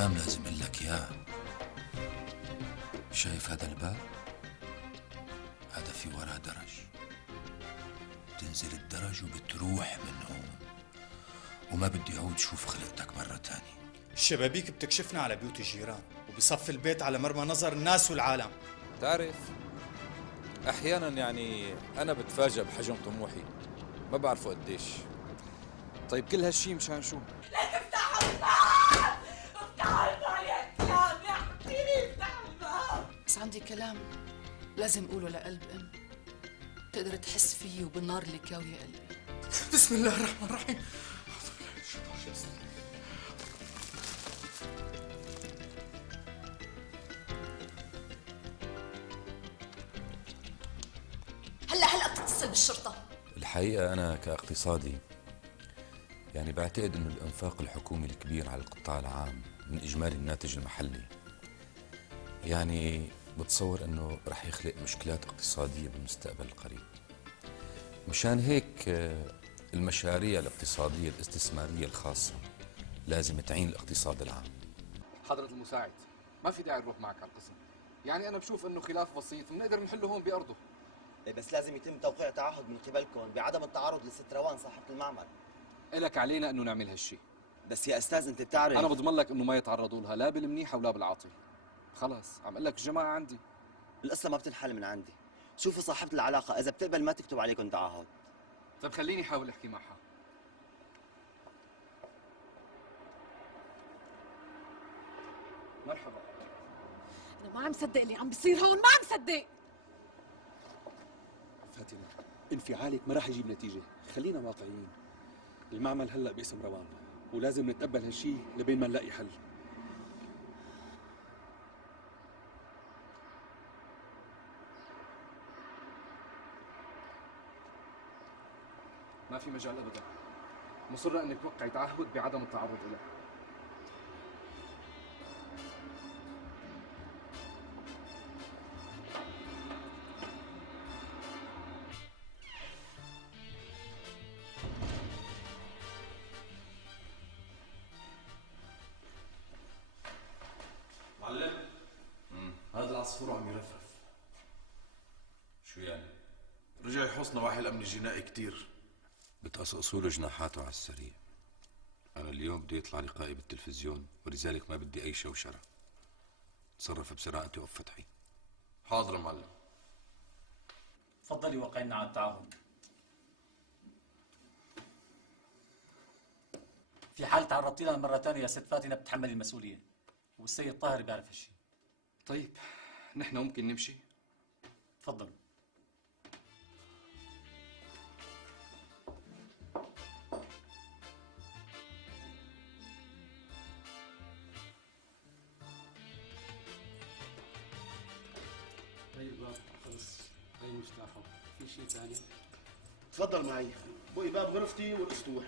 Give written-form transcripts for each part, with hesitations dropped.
كلام لازم اقول لك اياه. شايف هذا الباب؟ هذا في وراه درج، بتنزل الدرج وبتروح من هون، وما بدي اعود شوف خلقتك مرة تانية. الشبابيك بتكشفنا على بيوت الجيران، وبصف البيت على مرمى نظر الناس والعالم. تعرف احيانا يعني انا بتفاجأ بحجم طموحي، ما بعرفه قديش. طيب كل هالشي مشان شو؟ لا تفتح الباب! افتح الباب يا كلاب يا حبيبي، افتح الباب! بس عندي كلام لازم اقوله لقلب ام تقدر تحس فيه وبالنار اللي كاوية قلبي. بسم الله الرحمن الرحيم. هلا بتتصل بالشرطة. الحقيقة أنا كاقتصادي يعني بعتقد أنه الإنفاق الحكومي الكبير على القطاع العام من إجمالي الناتج المحلي يعني بتصور أنه رح يخلق مشكلات اقتصادية بالمستقبل القريب. مشان هيك المشاريع الاقتصادية الاستثمارية الخاصة لازم تعين الاقتصاد العام. حضرة المساعد، ما في داعي نروح معك على القسم، يعني أنا بشوف أنه خلاف بسيط بنقدر نحله هون بأرضه. بس لازم يتم توقيع تعهد من قبلكم بعدم التعرض لست روان صاحبة المعمل. إلك علينا أنه نعمل هالشي. بس يا أستاذ أنت بتعرف أنا بضمن لك أنه ما يتعرضوا لها لا بالمنيحة ولا بالعاطل. خلاص عم أقول لك الجماعة عندي. القصة ما بتنحل من عندي. شوفوا صاحبة العلاقة إذا بتقبل ما تكتب عليكم تعهد. طيب خليني أحاول أحكي معها. مرحبا. أنا ما عم صدق اللي عم بيصير هون، ما عم صدق. فاتنة، انفعالك ما راح يجيب نتيجة، خلينا واقعيين. المعمل هلا باسم روان، ولازم نتقبل هالشي لبين ما نلاقي حل. ما في مجال أبدا. مصرة أنك توقعي تعهد بعدم التعرض إليه. عصفور عم يرفرف. شو يعني؟ رجع يحوص نواحي الامن الجنائي كتير. بتقصقصوا له جناحاته على السريع. أنا اليوم بده يطلع لقائي بالتلفزيون، ولذلك ما بدي أي شوشرة. تصرف بسرعة أنت وأب فتحي. حاضر يا معلم. تفضلي وقعنا على التعاون. في حال تعرضتي لها مرة ثانية يا ست فاتنة بتتحملي المسؤولية، والسيد طاهر بيعرف هالشيء. طيب نحن ممكن نمشي؟ تفضلوا. طيب باب خلص، هاي مفتاحه. في شيء ثاني؟ تفضل معي ابوي، باب غرفتي والاسطوح.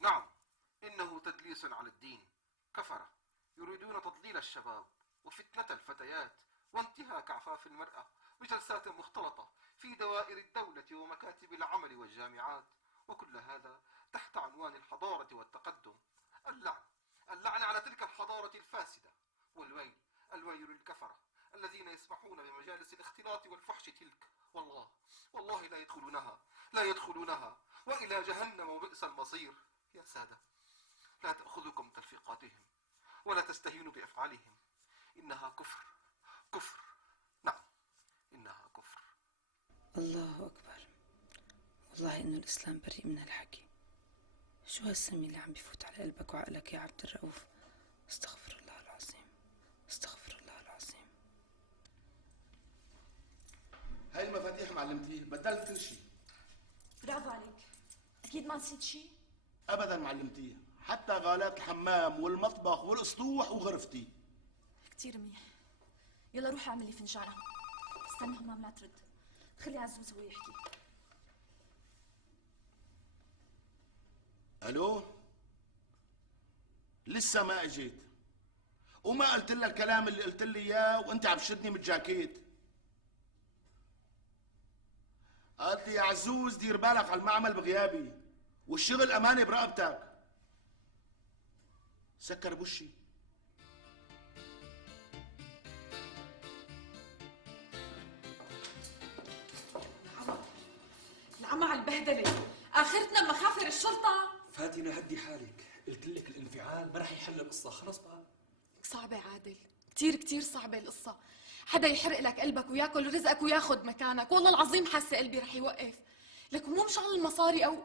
نعم، إنه تدليس على الدين. كفرة يريدون تضليل الشباب وفتنة الفتيات وانتهاك عفاف المرأة بجلسات مختلطة في دوائر الدولة ومكاتب العمل والجامعات، وكل هذا تحت عنوان الحضارة والتقدم. اللعن على تلك الحضارة الفاسدة، والويل للكفرة الذين يسمحون بمجالس الاختلاط والفحش تلك. والله لا يدخلونها وإلى جهنم وبئس المصير. يا سادة، لا تأخذكم تلفيقاتهم ولا تستهينوا بأفعالهم. إنها كفر. نعم، إنها كفر. الله أكبر. والله إنه الإسلام بريء من الحكي. شو هالسمي اللي عم بفوت على قلبك وعقلك يا عبد الرؤوف؟ استغفر الله العظيم، استغفر الله العظيم. هاي المفاتيح معلمتي، بدلت كل شيء. برافو عليك، اكيد ما نسيت شيء. ابدا معلمتي، حتى غالات الحمام والمطبخ والاسطوح وغرفتي. كتير منيح. يلا روح اعمل لي فنجانة. استنى همام لا ترد، خلي عزوز هو يحكي. الو، لسه ما اجيت وما قلت لها الكلام اللي قلت لي اياه وانت عم تشدني من الجاكيت. قالت لي يا عزوز دير بالك على المعمل بغيابي والشغل امانه برقبتك. سكر بوشي. العمى على البهدله، اخرتنا مخافر الشرطه. فاتنة هدي حالك، قلت لك الانفعال ما رح يحل القصة. خلص بقى. صعبة عادل، كتير صعبة القصة. حدا يحرق لك قلبك وياكل رزقك وياخد مكانك. والله العظيم حاسة قلبي رح يوقف. لك مو مشان المصاري أو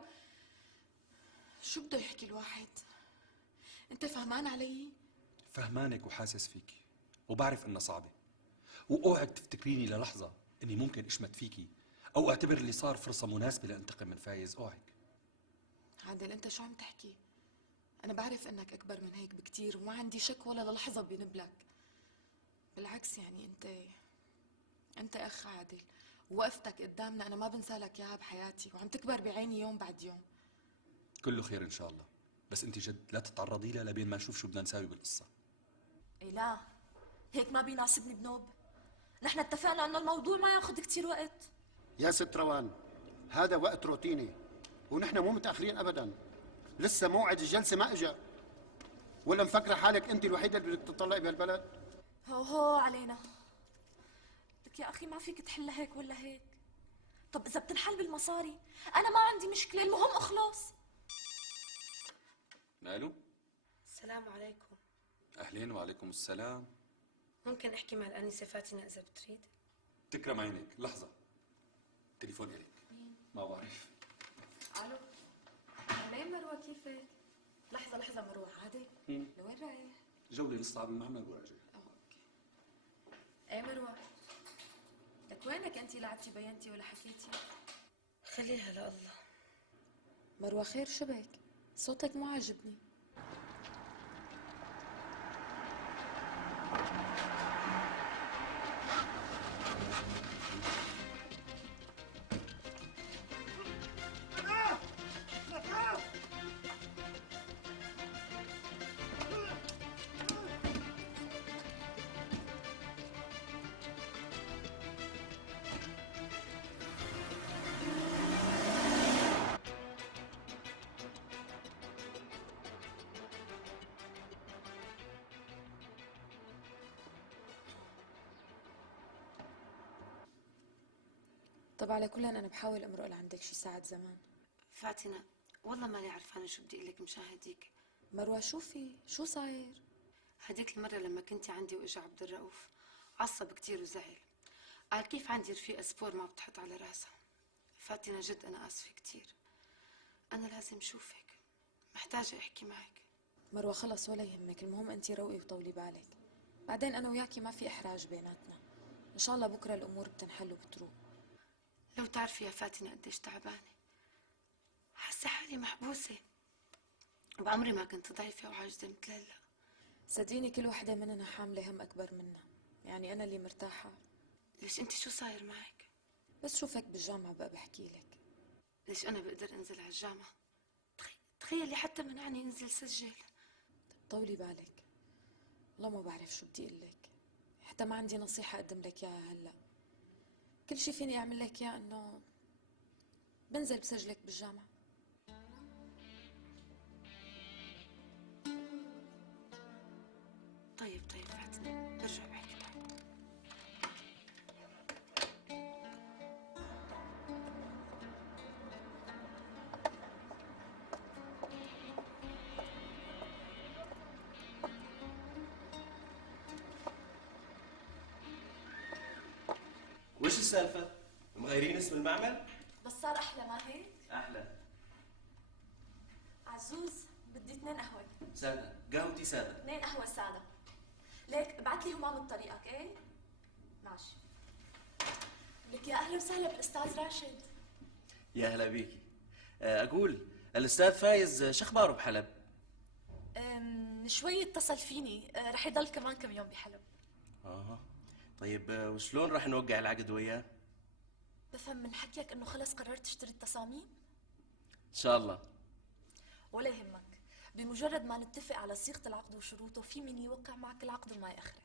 شو بده يحكي الواحد. أنت فهمان علي؟ فهمانك وحاسس فيكي، وبعرف انها صعبة، واوعك تفتكريني للحظة اني ممكن اشمت فيكي او اعتبر اللي صار فرصة مناسبة لانتقم من فايز. اوعك. عادل أنت شو عم تحكي؟ أنا بعرف إنك أكبر من هيك بكتير وما عندي شك ولا للحظة بنبلك. بالعكس يعني أنت أخ عادل، ووقفتك قدامنا أنا ما بنسى لك إياها بحياتي، وعم تكبر بعيني يوم بعد يوم. كله خير ان شاء الله، بس انت جد لا تتعرضي لها لبين ما نشوف شو بدنا نساوي بالقصة. إيه لا، هيك ما بيناسبني بنوب. نحن اتفقنا انه الموضوع ما ياخذ كتير وقت. يا ست روان، هذا وقت روتيني ونحن مو متاخرين ابدا. لسه موعد الجلسه ما اجى. ولا مفكره حالك انت الوحيده اللي بدك تطلعي بهالبلد؟ هو علينا. لك يا اخي ما فيك تحلها هيك ولا هيك. طب اذا بتنحل بالمصاري انا ما عندي مشكله، المهم اخلص. الو. السلام عليكم. اهلين. وعليكم السلام. ممكن احكي مع الانسه فاتنه اذا بتريد؟ تكرم عينك. لحظة، تليفون إليك. ما بعرف. الو، لين مروه كيفك؟ لحظة مروه. عادل لوين رايح؟ جولة لسه على المعمل وراجع. اوكي. ايه مروه، لك وينك انت؟ لعبتي بينتي ولا حكيتي؟ خليها لله. مروه خير شو بك؟ صوتك مو عاجبني. طب على كل انا بحاول امرق لعندك شي ساعة زمان. فاتنة والله ماني عرفانة شو بدي اقلك مشان هديك. مروة شو صاير؟ هديك المرة لما كنتي عندي واجا عبد الرؤوف عصب كتير وزعل، قال كيف عندي رفيقة سبور ما بتحط على راسها. فاتنة جد انا اسفة كتير، انا لازم شوفك، محتاجة احكي معك. مروة خلص ولا يهمك، المهم انتي روقي وطولي بالك. بعدين انا وياكي ما في احراج بيناتنا، ان شاء الله بكره الامور بتنحل وبتروق. لو تعرفي يا فاتنة قديش تعبانة، حاسة حالي محبوسة، بعمري ما كنت ضعيفة وعاجزة مثل هلا. صدقيني كل وحدة مننا حاملة هم اكبر منا، يعني انا اللي مرتاحة. ليش انت شو صاير معك؟ بس شوفك بالجامعة بقى بحكي لك. ليش انا بقدر انزل على الجامعة؟ تخيلي حتى منعني انزل سجل. طولي بالك، والله ما بعرف شو بدي اقول لك، حتى ما عندي نصيحة اقدم لك اياها هلا. كل شي فيني اعمل لك اياه انه بنزل بسجلك بالجامعة. طيب فاتنة برجع بحكي معك. وش السالفة؟ مغيرين اسم المعمل؟ بس صار احلى ما هيك؟ أحلى. عزوز بدي 2 قهوة. سادة، قهوتي سادة. 2 قهوة سادة. ليك ابعت لي همام بطريقك، ايه؟ ماشي. لك يا اهلا وسهلا بالاستاذ راشد. يا هلا بيكي. أقول الأستاذ فايز شخباره بحلب؟ شوي اتصل فيني، رح يضل كمان كم يوم بحلب. طيب وشلون راح نوقع العقد وياه؟ بفهم من حكيك انه خلص قررت تشتري التصاميم؟ إن شاء الله. ولا يهمك، بمجرد ما نتفق على صيغة العقد وشروطه في مين يوقع معك العقد وما يأخرك.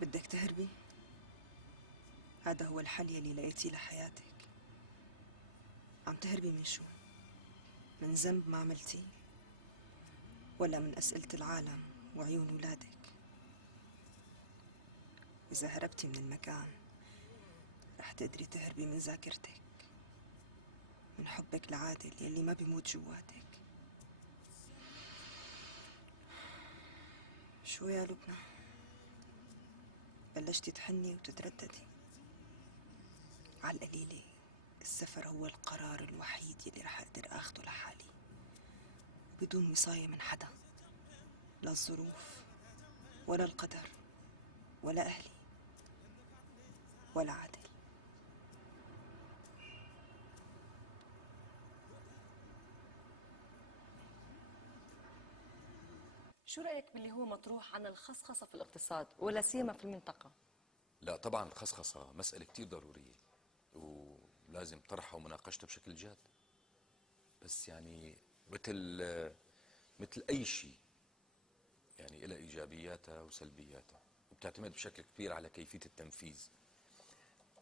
بدك تهربي؟ هذا هو الحل يلي لقيتيه لحياتك. عم تهربي من شو؟ من ذنب ما عملتيه؟ ولا من أسئلة العالم وعيون ولادك؟ إذا هربتي من المكان رح تقدري تهربي من ذاكرتك، من حبك لعادل يلي ما بيموت جواتك. شو يا لبنى؟ بلشتي تحني وتترددي؟ على القليلة السفر هو القرار الوحيد يلي رح أقدر أخده لحالي بدون وصاية من حدا، لا الظروف ولا القدر ولا أهلي ولا عادل. شو رأيك باللي هو مطروح عن الخصخصة في الاقتصاد ولا سيما في المنطقة؟ لا طبعا الخصخصة مسألة كتير ضرورية ولازم طرحها ومناقشتها بشكل جاد، بس يعني مثل أي شيء يعني إلها إيجابياتها وسلبياتها وبتعتمد بشكل كبير على كيفية التنفيذ.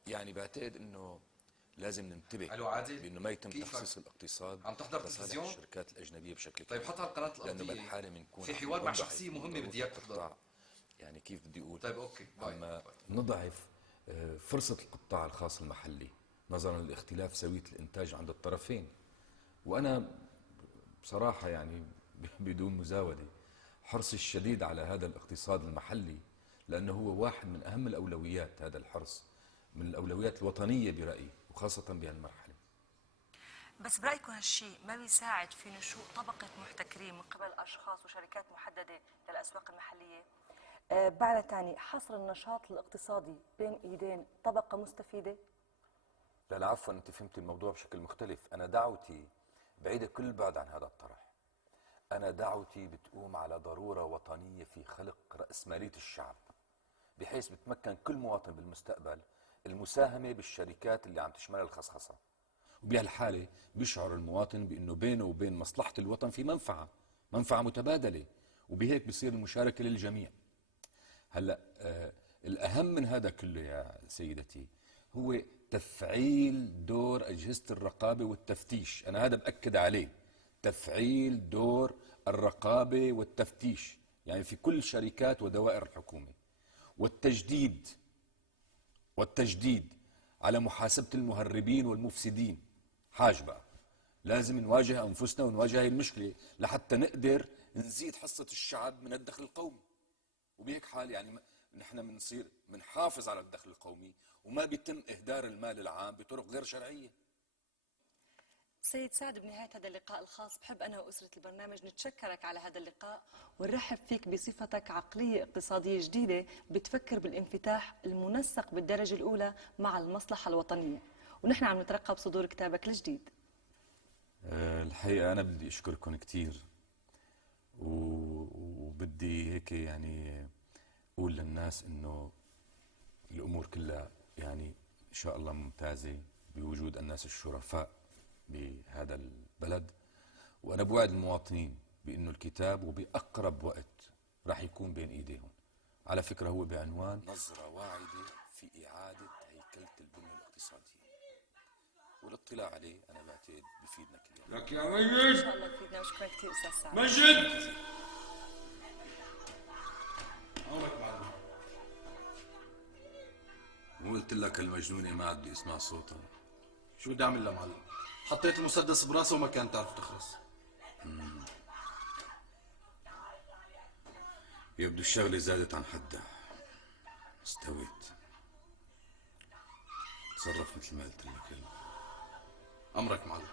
يعني بعتقد إنه لازم ننتبه الو عادل، بانه ما يتم كيفك؟ تخصيص الاقتصاد عم تحضر لصالح تلفزيون؟ الشركات الاجنبيه بشكل طيب كبير. حط على القناه لانه الارضيه، بالحاله بنكون في عم حوار مع نضعف شخصيه مهمه بدي اياك تحضر. يعني كيف بدي اقول؟ طيب اوكي اما نضعف فرصه القطاع الخاص المحلي نظرا لاختلاف سويه الانتاج عند الطرفين. وانا بصراحه يعني بدون مزاوده حرصي الشديد على هذا الاقتصاد المحلي، لانه هو واحد من اهم الاولويات. هذا الحرص من الاولويات الوطنيه برايي، وخاصه بهالمرحله. بس برأيكم هالشيء ما بيساعد في نشوء طبقة محتكرين من قبل أشخاص وشركات محددة للأسواق المحلية؟ بعد تاني حصر النشاط الاقتصادي بين إيدين طبقة مستفيدة؟ لا عفوا، انت فهمت الموضوع بشكل مختلف. انا دعوتي بعيدة كل البعد عن هذا الطرح. انا دعوتي بتقوم على ضرورة وطنية في خلق رأسمالية الشعب، بحيث بتمكن كل مواطن بالمستقبل المساهمة بالشركات اللي عم تشملها الخصخصة. وبهالحالة بيشعر المواطن بأنه بينه وبين مصلحة الوطن في منفعة متبادلة، وبهيك بصير المشاركة للجميع. هلأ الأهم من هذا كله يا سيدتي هو تفعيل دور أجهزة الرقابة والتفتيش. أنا هذا بأكد عليه، تفعيل دور الرقابة والتفتيش. يعني في كل شركات ودوائر الحكومة، والتجديد على محاسبة المهربين والمفسدين. حاج بقى لازم نواجه أنفسنا ونواجه هاي المشكلة لحتى نقدر نزيد حصة الشعب من الدخل القومي. وبهيك حال يعني نحن بنصير بنحافظ على الدخل القومي وما بيتم إهدار المال العام بطرق غير شرعية. سيد سعد، بنهاية هذا اللقاء الخاص بحب أنا وأسرة البرنامج نتشكرك على هذا اللقاء ونرحب فيك بصفتك عقلية اقتصادية جديدة بتفكر بالانفتاح المنسق بالدرجة الأولى مع المصلحة الوطنية، ونحن عم نترقب صدور كتابك الجديد. الحقيقة أنا بدي أشكركم كتير، وبدي هيك يعني أقول للناس إنه الأمور كلها يعني إن شاء الله ممتازة بوجود الناس الشرفاء بهذا البلد. وأنا بوعد المواطنين بأنه الكتاب وبأقرب وقت راح يكون بين إيديهم. على فكرة هو بعنوان نظرة واعدة في إعادة هيكلة البنية الاقتصادية، والاطلاع عليه أنا بعتقد بفيدنا كلنا. لك يا مجد. إن شاء الله بفيدنا، وشكرا كثير أستاذ سعد. مجد عمرك معلم. مو قلت لك المجنونة ما عاد بدي اسمع صوتها؟ شو بدي اعمل لها معلم؟ حطيت المسدس براسه وما كانت تعرف تخلص. يبدو الشغلة زادت عن حدها. استويت. تصرف مثل ما قلت لك. امرك معلم.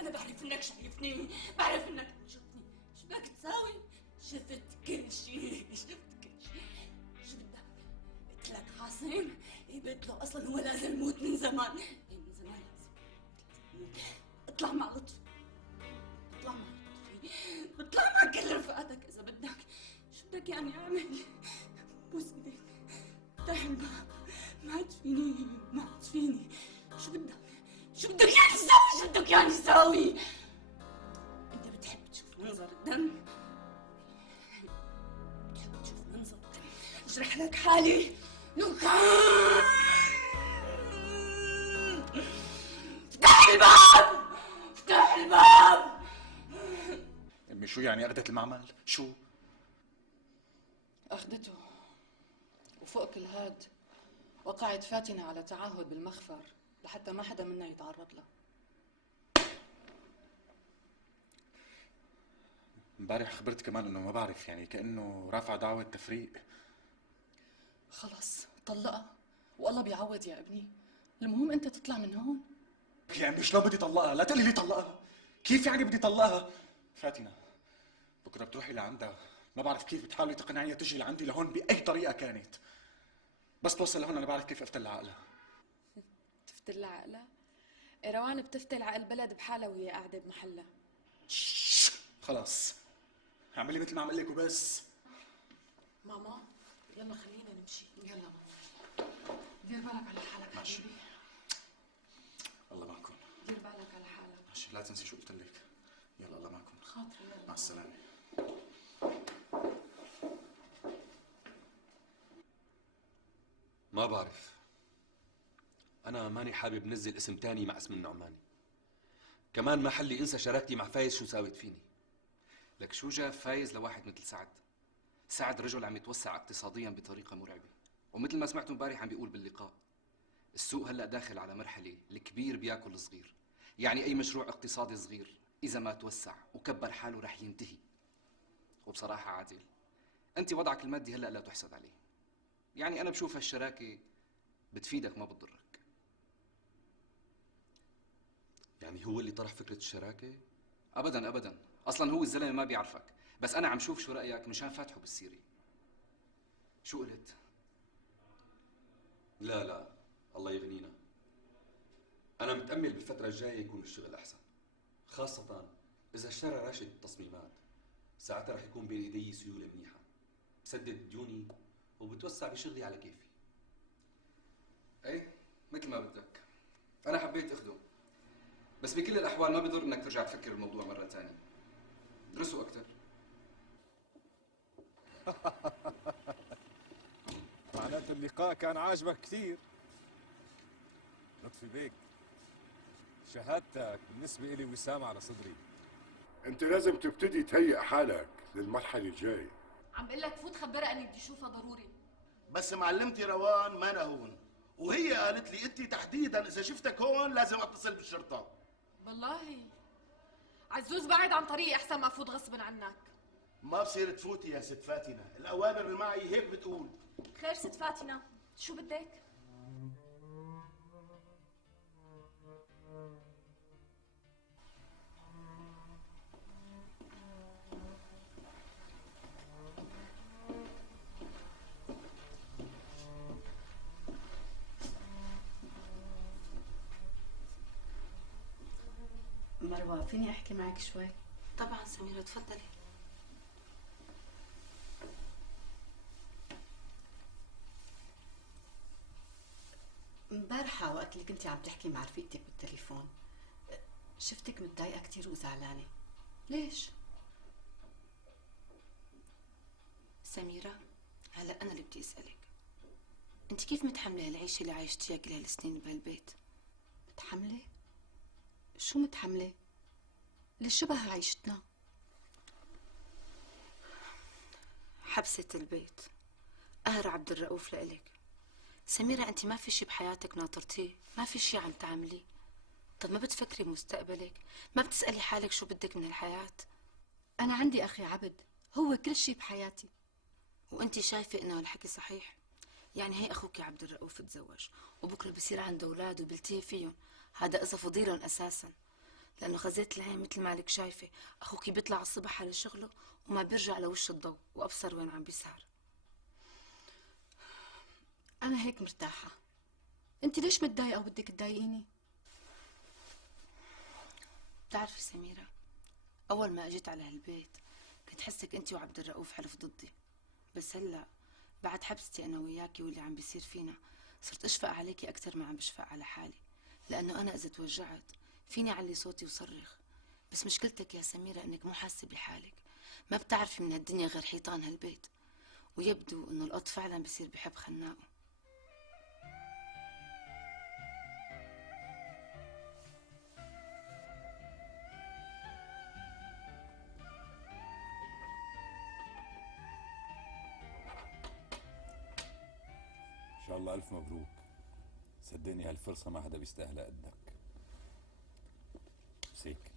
أنا بعرف إنك شايفني، بعرف إنك شفتني، شو بدك تساوي؟ شفت كل شيء، شفت كل شيء، شو بدك؟ قلت لك عاصم يبت له أصلا هو لازم يموت من زمان، من زمان لازم يموت. اطلع مع لطفي، اطلع مع لطفي، بطلع مع كل رفقاتك إذا بدك، شو بدك يعني أعمل؟ بوس إيديك، افتح الباب، ما عاد فيني، ما عاد فيني، شو بدك؟ شو بدك يعني تساوي؟ شو بدك يعني تساوي؟ انت بتحب تشوف منظر الدم؟ بتحب تشوف منظر الدم؟ اشرح لك حالي لو كان. افتح الباب، افتح الباب. امي شو يعني اخذت المعمل؟ شو؟ أخذته، وفوق كل هاد وقعت فاتنة على تعهد بالمخفر لحتى ما حدا منا يتعرض له. امبارح خبرت كمان انه ما بعرف، يعني كانه رافع دعوة تفريق. خلص طلقها والله بيعوض يا ابني، المهم انت تطلع من هون. يا امي شلون بدي طلقها؟ لا تقولي لي طلقها. كيف يعني بدي طلقها؟ فاتنة بكره بتروحي لعندها، ما بعرف كيف بتحاولي تقنعيها تجي لعندي لهون باي طريقه كانت، بس توصل لهون انا بعرف كيف افتل عقلها. تفتل عقلها؟ روان بتفتل عقل بلد بحالها وهي قاعده بمحلها. خلاص اعملي مثل ما عم لك وبس. ماما يلا خلينا نمشي. يلا ماما دير بالك على حالك حبيبي. الله معكم. دير بالك على حالك. ماشي لا تنسي شو قلت لك. يلا الله معكم. خاطري يلا. مع السلامه. ما بعرف، أنا ماني حابب نزل اسم تاني مع اسم النعماني. كمان ما حلي انسى شراكتي مع فايز شو ساوت فيني. لك شو جاب فايز لواحد مثل سعد؟ سعد رجل عم يتوسع اقتصاديا بطريقة مرعبة، ومثل ما سمعتوا امبارح عم بيقول باللقاء السوق هلا داخل على مرحلة الكبير بياكل الصغير، يعني أي مشروع اقتصادي صغير إذا ما توسع وكبر حاله رح ينتهي. وبصراحة عادل أنت وضعك المادي هلا لا تحسد عليه، يعني أنا بشوف هالشراكة بتفيدك ما بتضرك. يعني هو اللي طرح فكرة الشراكة؟ أبداً أبداً، أصلاً هو الزلمة ما بيعرفك، بس أنا عم شوف شو رأيك مشان فاتحه بالسيرة. شو قلت؟ لا لا الله يغنينا. أنا متأمل بالفترة الجاية يكون الشغل أحسن، خاصة إذا اشترى راشد التصميمات ساعتها رح يكون بين إيدي سيولة منيحة، بسدد ديوني وبتوسع بشغلي على كيفي. ايه مثل ما بدك. أنا حبيت أخده، بس بكل الأحوال ما بضر إنك ترجع تفكر بالموضوع مرة ثانية. درسه أكثر. معناته اللقاء كان عاجبك كثير. لطفي بيك، شهادتك بالنسبة إلي وسام على صدري. انت لازم تبتدي تهيئ حالك للمرحلة الجاية. عم بقول لك فوت خبرها اني بدي اشوفها ضروري. بس معلمتي روان ما أنا هون، وهي قالت لي انت تحديدا اذا شفتك هون لازم اتصل بالشرطه. والله عزوز بعد عن طريقي احسن ما افوت غصبا عنك. ما بصير تفوتي يا ست فاتنة، الاوامر اللي معي هيك بتقول. خير ست فاتنة، شو بدك؟ مروة فيني احكي معك شوي؟ طبعا سميرة تفضلي. امبارحة وقت اللي كنتي عم تحكي مع رفيقتك بالتليفون شفتك متضايقة كتير وزعلانة، ليش؟ سميرة، هلا أنا اللي بدي أسألك، أنت كيف متحملة العيشة اللي عايشتيها كل هالسنين بهالبيت؟ متحملة؟ شو متحملة؟ اللي شبه عيشتنا. حبسة البيت، قهر عبد الرؤوف لإلك. سميرة أنت ما في شي بحياتك ناطرتيه، ما في شي عم تعمليه. طب ما بتفكري بمستقبلك؟ ما بتسألي حالك شو بدك من الحياة؟ أنا عندي أخي عبد، هو كل شي بحياتي. وأنت شايفة إنه الحكي صحيح؟ يعني هي أخوك عبد الرؤوف تزوج وبكرة بصير عنده أولاد وبلتهي فيهم، هذا إذا فضيلهم أساساً. لأنه غزيت العين مثل ما لك شايفة، أخوك بيطلع الصبح على شغله وما بيرجع لوش الضوء وأبصر وين عم بيسهر. أنا هيك مرتاحة. أنت ليش متضايقة وبدك تضايقيني؟ بتعرفي سميرة، أول ما أجيت على هالبيت كنت حسك أنت وعبد الرؤوف حلف ضدي، بس هلأ بعد حبستي أنا وياكي واللي عم بيصير فينا صرت أشفق عليكي أكتر ما عم بشفق على حالي. لأنه أنا إذا توجعت فيني أعلي صوتي وصرخ، بس مشكلتك يا سميرة إنك مو حاسة بحالك، ما بتعرفي من هالدنيا غير حيطان هالبيت، ويبدو إنه القط فعلا بصير بحب خناقه. إن شاء الله ألف مبروك. صدقني هالفرصة ما حدا بيستاهلها قدك. بس هيك،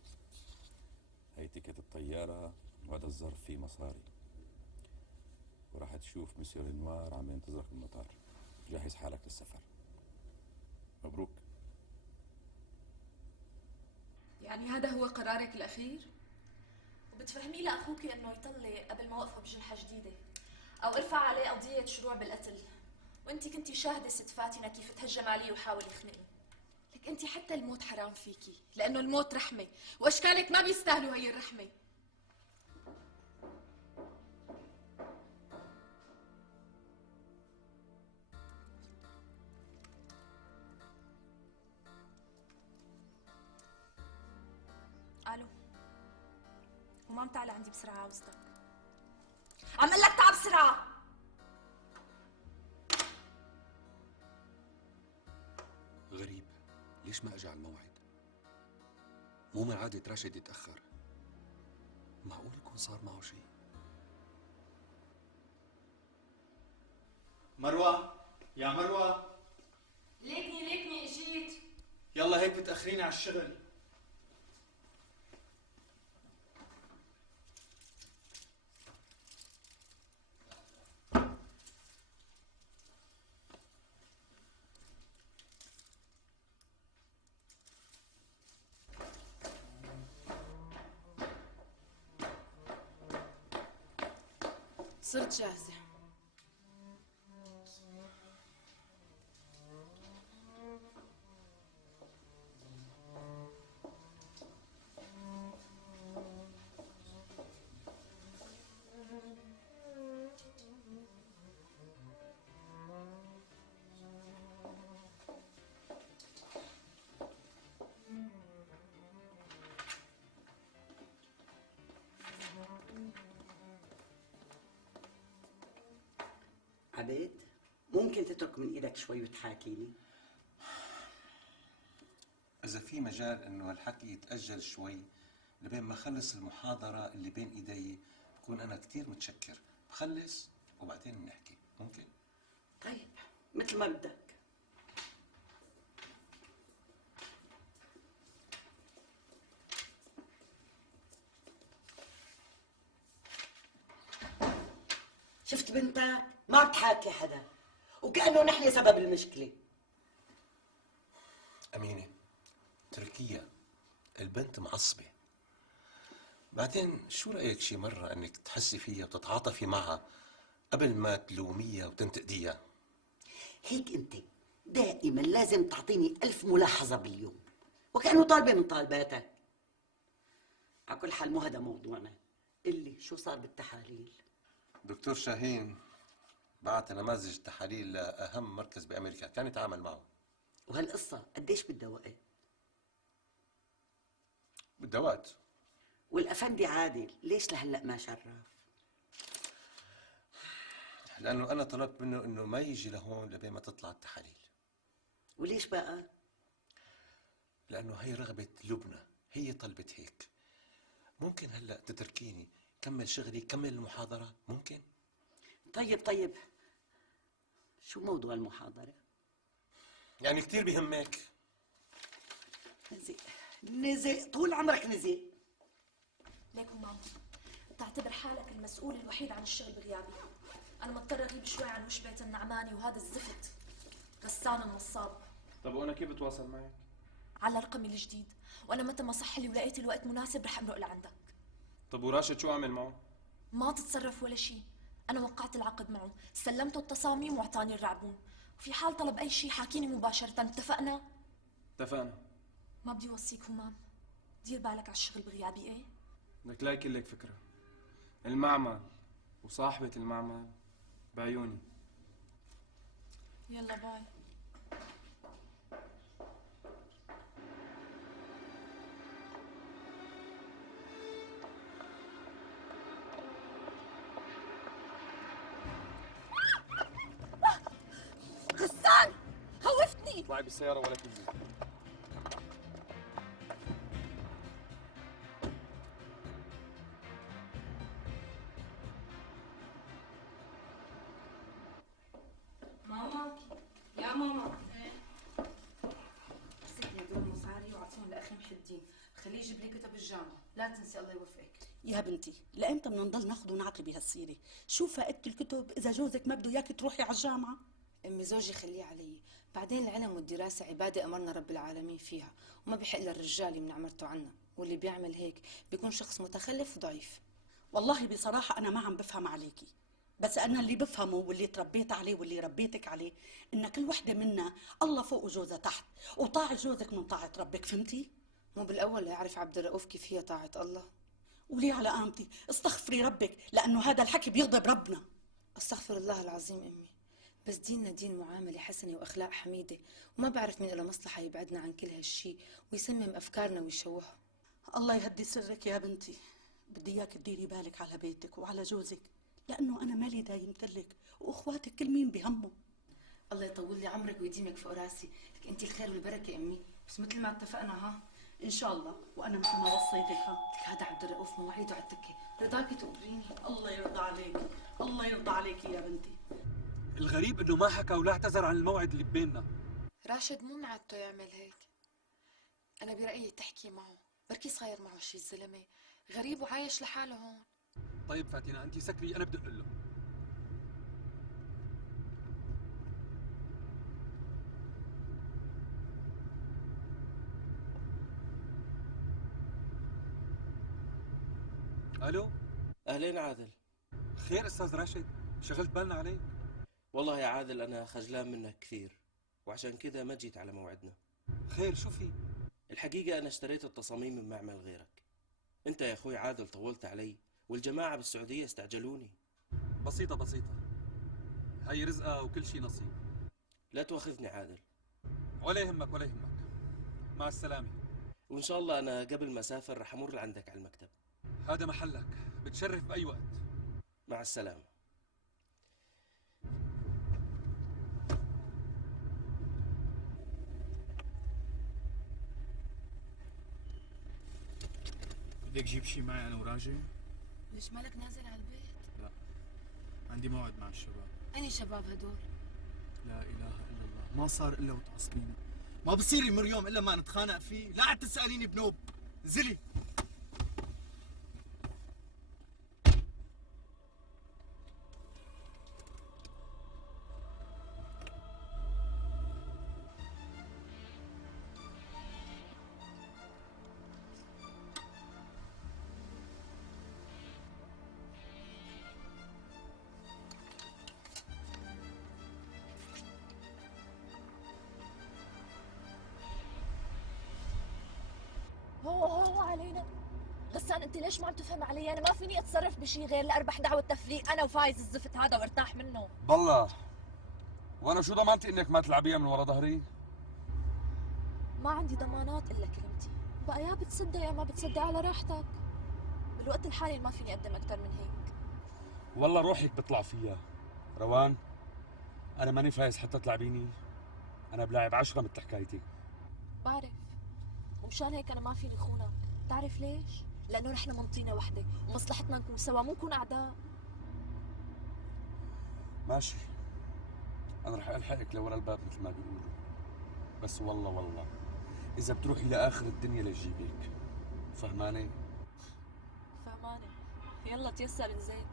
هي تيكت الطيارة وهذا الظرف فيه مصاري، وراح تشوف مسيو رينوار عم ينتظرك بالمطار. جهز حالك للسفر. مبروك. يعني هذا هو قرارك الأخير؟ وبتفهمي لأخوك إنه يطلق قبل ما وقفه بجنحة جديدة، أو ارفع عليه قضية شروع بالقتل. وانتي كنتي شاهدة ست فاتنة كيف تهجم علي وحاول يخنقني. لك انتي حتى الموت حرام فيكي، لأنه الموت رحمة، وأشكالك ما بيستاهلوا هي الرحمة. الو، وما عم تعلى عندي بسرعة عاوزتك. عم قلك تعال بسرعة. غريب، ليش ما اجى على الموعد؟ مو من عادة راشد يتأخر، معقول يكون صار معه شيء؟ مروة، يا مروة، ليكني اجيت. يلا هيك بتأخريني على الشغل. صرت جاهزة. عبيد ممكن تترك من ايدك شوي وتحاكيني؟ إذا في مجال إنه هالحكي يتأجل شوي لبين ما أخلص المحاضرة اللي بين إيدي، بكون أنا كتير متشكر. بخلص وبعدين بنحكي، ممكن؟ طيب مثل ما بدك. شفت بنتك؟ ما بتحاكي حدا وكأنه نحن سبب المشكلة. أمينة، تركيا البنت معصبة. بعدين شو رأيك شي مرة انك تحسي فيها وتتعاطفي معها قبل ما تلوميها وتنتقديها؟ هيك انت دائما لازم تعطيني 1000 ملاحظة باليوم وكأنه طالبة من طالباتك. على كل حال مو هذا موضوعنا. قل شو صار بالتحاليل؟ دكتور شاهين بعت نماذج التحاليل لأهم مركز بأمريكا كان يتعامل معه. وهالقصة قديش بدها وقت؟ بدها وقت. والأفندي عادل ليش لهلأ ما شرف؟ لأنه أنا طلبت منه إنه ما يجي لهون لبين ما تطلع التحاليل. وليش بقى؟ لأنه هي رغبة لبنى، هي طلبت هيك. ممكن هلأ تتركيني كمل شغلي، كمل المحاضرة، ممكن؟ طيب شو موضوع المحاضرة؟ يعني كتير بيهمك؟ نزق طول عمرك نزق. ليكم ماما بتعتبر حالك المسؤول الوحيد عن الشغل بغيابي. انا مضطر اغيب شوي عن وش بيت النعماني وهذا الزفت غسان النصاب. طب وانا كيف بتواصل معك؟ على رقمي الجديد، وانا متى ما صح لي ولقيت الوقت مناسب رح امرق لعندك. طب وراشد شو اعمل معه؟ ما تتصرف ولا شيء. انا وقعت العقد معه، سلمته التصاميم واعطاني الرعبون، وفي حال طلب اي شيء حاكيني مباشرة. اتفقنا؟ اتفقنا. ما بدي اوصيك همام، دير بالك على الشغل بغيابي. ايه بدك لاقي لك فكرة. المعمل وصاحبة المعمل بعيوني. يلا باي. غسان خوفتني. اطلعي بالسيارة ولا تنزلي. ماما يا ماما مسكني هدول مصاري واعطيهم لاخي محي الدين، خليه يجيب لي كتب الجامعه، لا تنسي الله يوفقك. يا بنتي لامتى بدنا نضل ناخذ ونعطي بهالسيره؟ شو فائده الكتب اذا جوزك ما بده اياك تروحي على الجامعه؟ امي زوجي خليه علي، بعدين العلم والدراسه عباده امرنا رب العالمين فيها، وما بيحق للرجال يمنع مرته عنا، واللي بيعمل هيك بيكون شخص متخلف وضعيف. والله بصراحه انا ما عم بفهم عليكي، بس انا اللي بفهمه واللي تربيت عليه واللي ربيتك عليه ان كل وحده منا الله فوق وجوزها تحت، وطاعه جوزك من طاعه ربك، فهمتي؟ مو بالاول يعرف عبد الرؤوف كيف هي طاعه الله؟ ولي على قامتي استغفري ربك لانه هذا الحكي بيغضب ربنا. استغفر الله العظيم امي، بس ديننا دين معامله حسنه واخلاق حميده، وما بعرف مين له مصلحه يبعدنا عن كل هالشي ويسمم افكارنا ويشوهها. الله يهدي سرك يا بنتي، بدي اياك تديري بالك على بيتك وعلى جوزك، لانه انا مالي دايمتلك واخواتك كل مين بهمه. الله يطول لي عمرك ويديمك فوق راسي، لك انت الخير والبركه امي، بس مثل ما اتفقنا ها ان شاء الله، وانا مثل ما وصيتك ها. لك هذا عبد الرؤوف مواعيده على التكه، رضاكي تقبريني. الله يرضى عليك، الله يرضى عليك يا بنتي. الغريب انه ما حكى ولا اعتذر عن الموعد اللي بيننا. راشد مو معدته يعمل هيك. انا برايي تحكي معه، بركي صاير معه شي الزلمه غريب وعايش لحاله هون. طيب فاتنة انت سكري، انا بدي اقول له. الو. اهلين عادل. خير استاذ راشد، شغلت بالنا عليك. والله يا عادل انا خجلان منك كثير، وعشان كذا ما جيت على موعدنا. خير شو في؟ الحقيقة انا اشتريت التصاميم من معمل غيرك. انت يا اخوي عادل طولت علي، والجماعة بالسعودية استعجلوني. بسيطة، هاي رزقة وكل شي نصيب. لا تواخذني عادل. ولا يهمك. مع السلامة. وان شاء الله انا قبل ما اسافر رح امر لعندك على المكتب. هذا محلك، بتشرف بأي وقت. مع السلامة. بدك جيب شي معي انا وراجع؟ ليش مالك نازل على البيت؟ لا، عندي موعد مع الشباب. أني شباب هدول؟ لا اله الا الله، ما صار الا وتعصبيني. ما بصير يمر يوم الا ما نتخانق فيه، لا عاد تساليني بنوب. انزلي. هو علينا. غسان انت ليش ما عم تفهم علي؟ انا ما فيني اتصرف بشي غير لاربح دعوة تفريق انا وفايز الزفت هذا وارتاح منه. بالله وانا شو ضمانتي انك ما تلعبيها من ورا ظهري؟ ما عندي ضمانات الا كلمتي، بقى يا بتصدق يا ما بتصدق على راحتك. بالوقت الحالي ما فيني اقدم اكثر من هيك. والله روحك بيطلع فيها. روان انا ماني فايز حتى تلعبيني، انا بلاعب 10 مثل حكايتي. بعرف، ومشان هيك انا ما فيني خونك. بتعرف ليش؟ لانه نحن من طينه وحده ومصلحتنا نكون سوا مو نكون اعداء. ماشي، انا رح الحقك لورا الباب مثل ما بيقولوا، بس والله اذا بتروحي لاخر الدنيا لجيبك. فهمانه؟ فهمانه. يلا تيسر نزيد.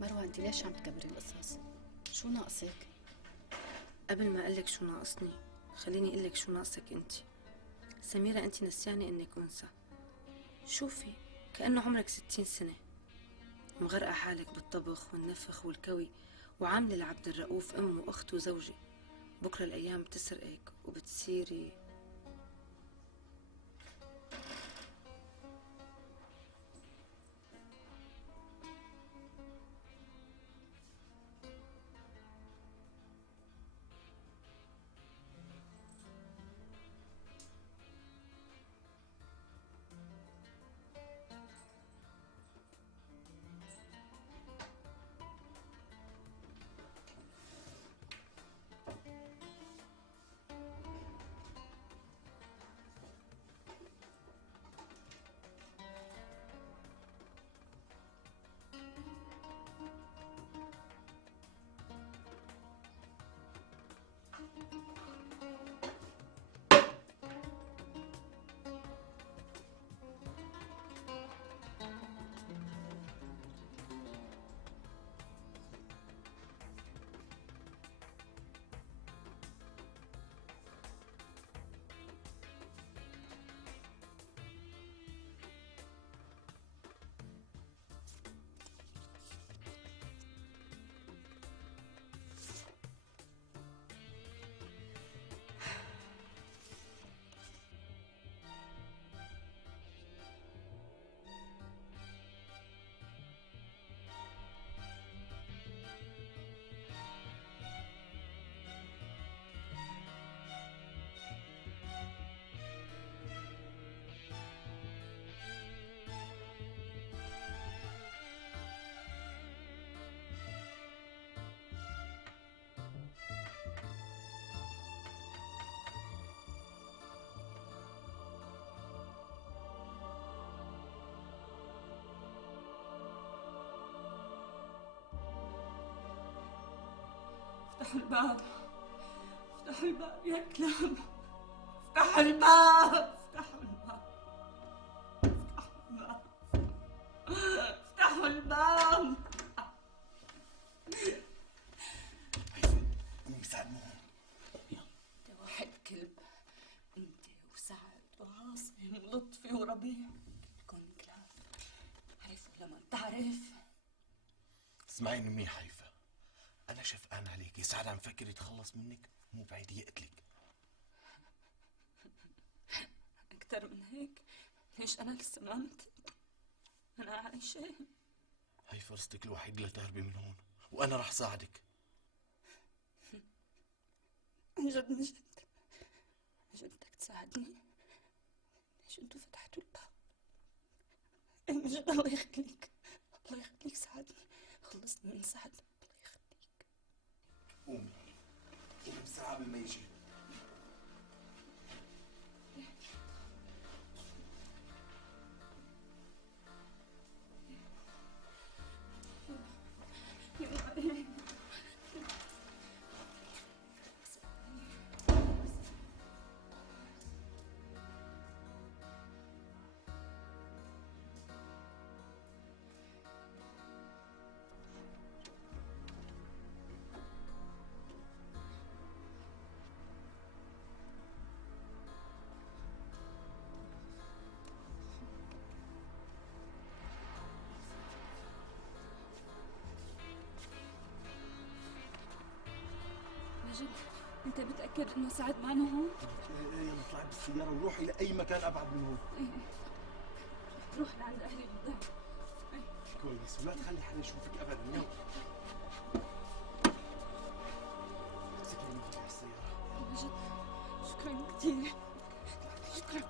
مروة انت ليش عم تكبري القصص؟ شو ناقصك؟ قبل ما اقلك شو ناقصني خليني اقلك شو ناقصك انت. سميرة انت نسياني انك انثى. شوفي كأنه عمرك 60 سنة مغرقة حالك بالطبخ والنفخ والكوي وعاملة لعبد الرؤوف ام واخت وزوجة. بكرة الايام بتسرقك وبتصيري افتحوا الباب، افتحوا الباب يا كلاب، افتحوا الباب، افتحوا الباب، افتحوا الباب. قومي ساعد ماما. انت واحد كلب، صيفي وربيع كلكم كلاب. عارف ولا ما بتعرف؟ اسمعيني منيح هيفا، انا شفقان عليكي، سعد عم فكر يتخلص منك، مو بعيد يقتلك. اكتر من هيك؟ ليش انا لسه ما مت؟ انا عايشه. هي فرصتك الوحيدة لتهربي من هون، وانا رح ساعدك. من جد من جد من جد بدك تساعدني؟ ليش انتوا فتحتوا الباب؟ من جد الله يخليك، الله يخليك ساعدني، خلصني من سعد، الله يخليك. قومي قومي بسرعة قبل ما يجي. نجم، انت متأكد انه سعد معنا هون؟ يلا اطلعي بالسيارة وروحي لأي مكان أبعد من هون. روح لعند اهلي قدام. كويس، ولا تخلي حدا يشوفك أبدا. يلا امسكي مفتاح السيارة. مجد شكرا كثير، شكرا.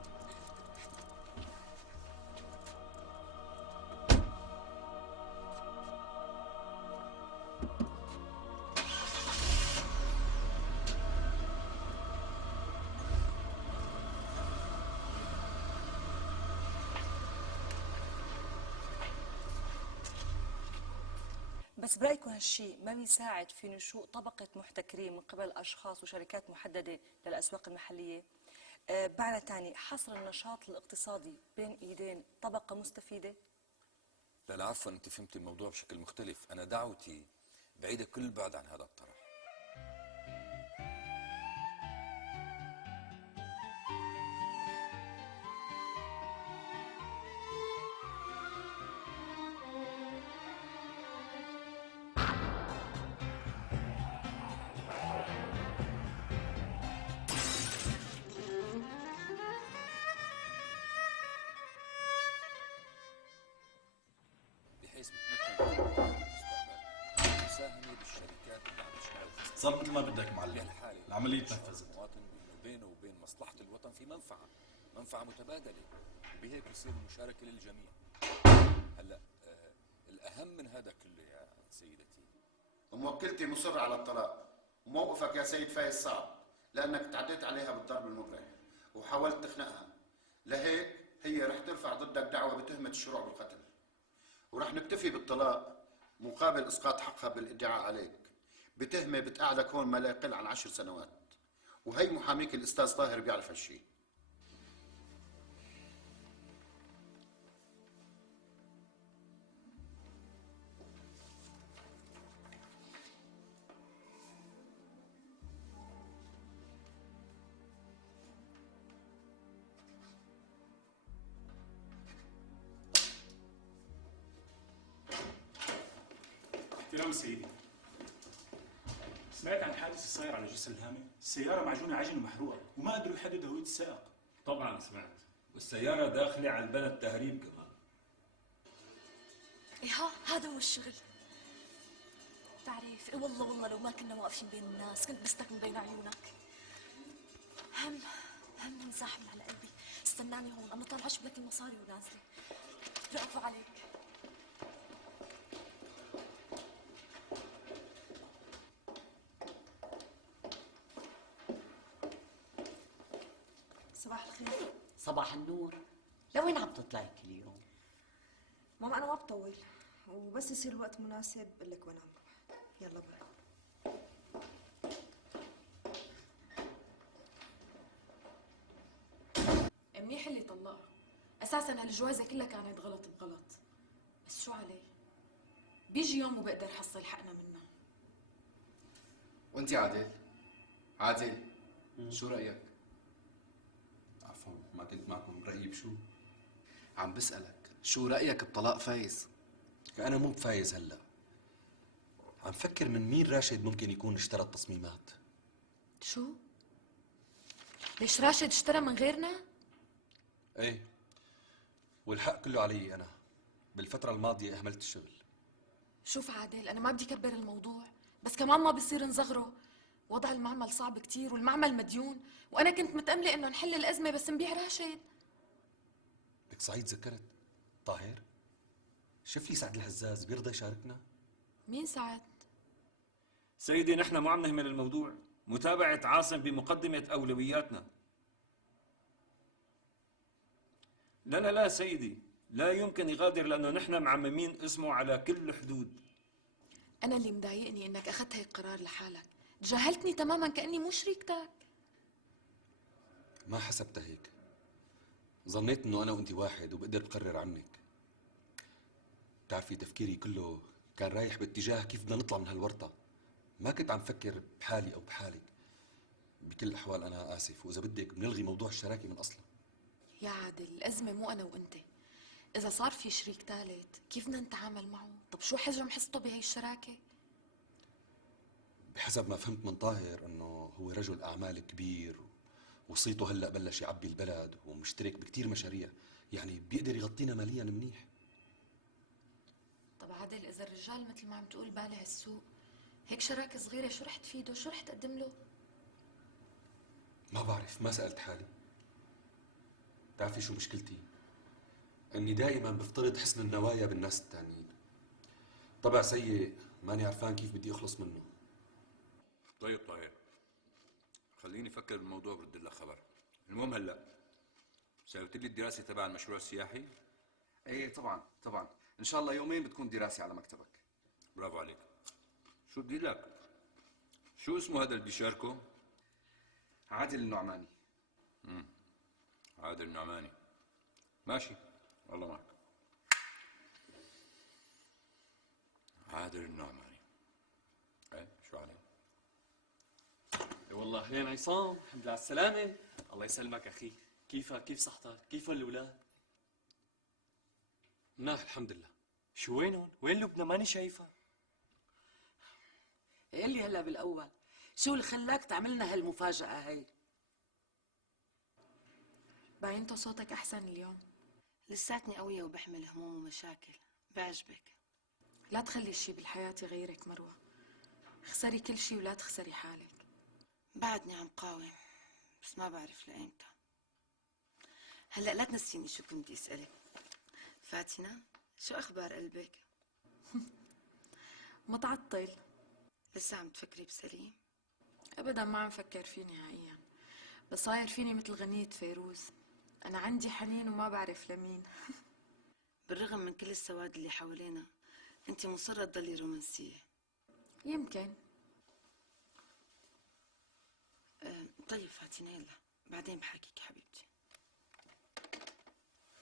بس برأيكم هالشيء ما بيساعد في نشوء طبقة محتكرين من قبل أشخاص وشركات محددة للأسواق المحلية؟ بمعنى تاني، حصر النشاط الاقتصادي بين إيدين طبقة مستفيدة؟ لا لا عفوا، انت فهمت الموضوع بشكل مختلف. انا دعوتي بعيدة كل البعد عن هذا الطرح. بحيث بتمكن المساهمة بالشركات اللي عم تشتغل صار مثل ما بدك معلم، العملية تنفذت. المواطن بينه وبين مصلحة الوطن في منفعة متبادلة، وبهيك بصير المشاركة للجميع. هلا الأهم من هذا كله يا سيدتي، موكلتي مصر على الطلاق، وموقفك يا سيد فايز صعب لأنك تعديت عليها بالضرب المبرح وحاولت تخنقها، لهيك هي رح ترفع ضدك دعوة بتهمة الشروع بالقتل، ورح نكتفي بالطلاق مقابل إسقاط حقها بالادعاء عليك بتهمة بتقعدك هون ما لا يقل عن 10 سنوات، وهي محاميك الأستاذ طاهر بيعرف هالشي. احترام سيدي، سمعت عن حادث السيارة على جسر الهامة؟ السيارة معجونة عجن ومحروقة وما قدروا يحددوا هوية السائق. طبعا سمعت، والسيارة داخلة على البلد تهريب كمان. إيه هذا هو الشغل. بتعرف إيه والله لو ما كنا واقفين بين الناس كنت بستك من بين عيونك. هم منزاحم على قلبي. استناني هون، أنا طالعة أجيب لك المصاري ونازلة. برافو عليك. صباح الخير. صباح النور. لوين عم تطلعي كل يوم؟ ماما أنا ما بطول، وبس يصير الوقت مناسب بقول لك وين عم بروح. يلا برا. منيح اللي طلقها. اساسا هالجوازه كلها كانت غلط بغلط، بس شو عليه؟ بيجي يوم وبقدر حصل حقنا منها. وانت عادل شو رأيك؟ عفوا ما كنت معكم رأيي بشو؟ عم بسألك شو رأيك بطلاق فايز؟ أنا مو بفايز هلا، عم فكر من مين راشد ممكن يكون اشترى التصميمات. شو؟ ليش راشد اشترى من غيرنا؟ ايه، والحق كله علي أنا. بالفترة الماضية أهملت الشغل. شوف عادل، أنا ما بدي كبر الموضوع، بس كمان ما بصير نصغره. وضع المعمل صعب كتير والمعمل مديون، وأنا كنت متأملة إنه نحل الأزمة بس نبيع راشد. لك صحيح تذكرت طاهر؟ شوف لي سعد الهزاز بيرضى يشاركنا؟ مين سعد؟ سيدي نحن ما عم نهمل الموضوع، متابعة عاصم بمقدمة أولوياتنا. لا سيدي، لا يمكن يغادر لأنه نحن معممين اسمه على كل الحدود. أنا اللي مضايقني إنك أخذت هيك قرار لحالك، تجاهلتني تماما كأني مو شريكتك. ما حسبتها هيك، ظنيت انه انا وانت واحد وبقدر بقرر عنك. بتعرفي تفكيري كله كان رايح باتجاه كيف بدنا نطلع من هالورطة، ما كنت عم فكر بحالي او بحالك. بكل الاحوال انا اسف، واذا بدك بنلغي موضوع الشراكة من اصله. يا عادل، الأزمة مو أنا وأنت. إذا صار في شريك ثالث كيف بدنا نتعامل معه؟ طب شو حجم حصته بهي الشراكة؟ بحسب ما فهمت من طاهر انه هو رجل اعمال كبير، وصيته هلا بلش يعبي البلد ومشترك بكتير مشاريع، يعني بيقدر يغطينا ماليا منيح. طب عادل، إذا الرجال مثل ما عم تقول بالع السوق، هيك شراكة صغيرة شو رح تفيده؟ شو رح تقدم له؟ ما بعرف، ما سألت حالي. بتعرفي شو مشكلتي؟ اني دائما بفترض حسن النوايا بالناس التانيين. طبع سيء ماني عرفان كيف بدي اخلص منه. طيب خليني افكر بالموضوع برد لك خبر. المهم هلا سويت لي الدراسه تبع المشروع السياحي؟ ايه طبعا، ان شاء الله يومين بتكون دراسة على مكتبك. برافو عليك. شو بدي لك؟ شو اسمه هذا اللي بيشاركه؟ عادل النعماني. عادل النعماني، ماشي، والله معك. عادل النعماني، ايه شو عليه؟ والله اهلين عصام، الحمد لله على السلامة. الله يسلمك اخي، كيفك؟ كيف صحتك؟ كيف الاولاد؟ مناح الحمد لله. شو وينهم؟ وين لبنى؟ ماني شايفها. قل لي هلا بالاول، شو اللي خلاك تعملنا هالمفاجأة هي؟ باينته صوتك أحسن اليوم. لساتني قوية وبحمل هموم ومشاكل، بعجبك. لا تخلي شي بالحياة يغيرك مروة، خسري كل شي ولا تخسري حالك. بعدني عم قاوم، بس ما بعرف لأيمتى. هلأ لا تنسيني شو كنت بدي أسألك. فاتنة، شو أخبار قلبك؟ متعطل. لسه عم تفكري بسليم؟ أبدا ما عم فكر فيه نهائيا، بس صاير فيني مثل غنية فيروز، أنا عندي حنين وما بعرف لمين. بالرغم من كل السواد اللي حوالينا، أنت مصرة تضلي رومانسية. يمكن. طيب فاتنة، يلا بعدين بحاكيك حبيبتي.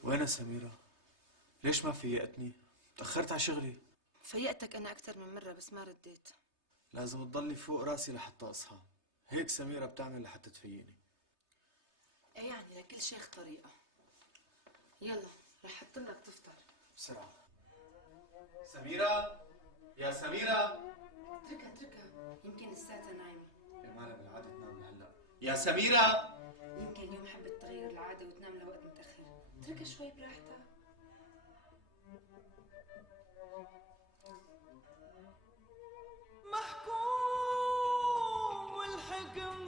وين سميرة؟ ليش ما فيقتني؟ تأخرت على شغلي. فيقتك أنا أكثر من مرة بس ما رديت. لازم تضلي فوق راسي لحتى أصحى، هيك سميرة بتعمل لحتى تفيقني. إيه يعني لكل شيخ طريقة. يلا رح أحط لك تفطر. بسرعة. سميرة، يا سميرة. اتركها يمكن لساتها نايمة. يا مالها بالعادة تنام لهلا. يا سميرة. يمكن اليوم حبت تغير العادة وتنام لوقت متأخر. اتركها شوي براحتها. محكوم والحكم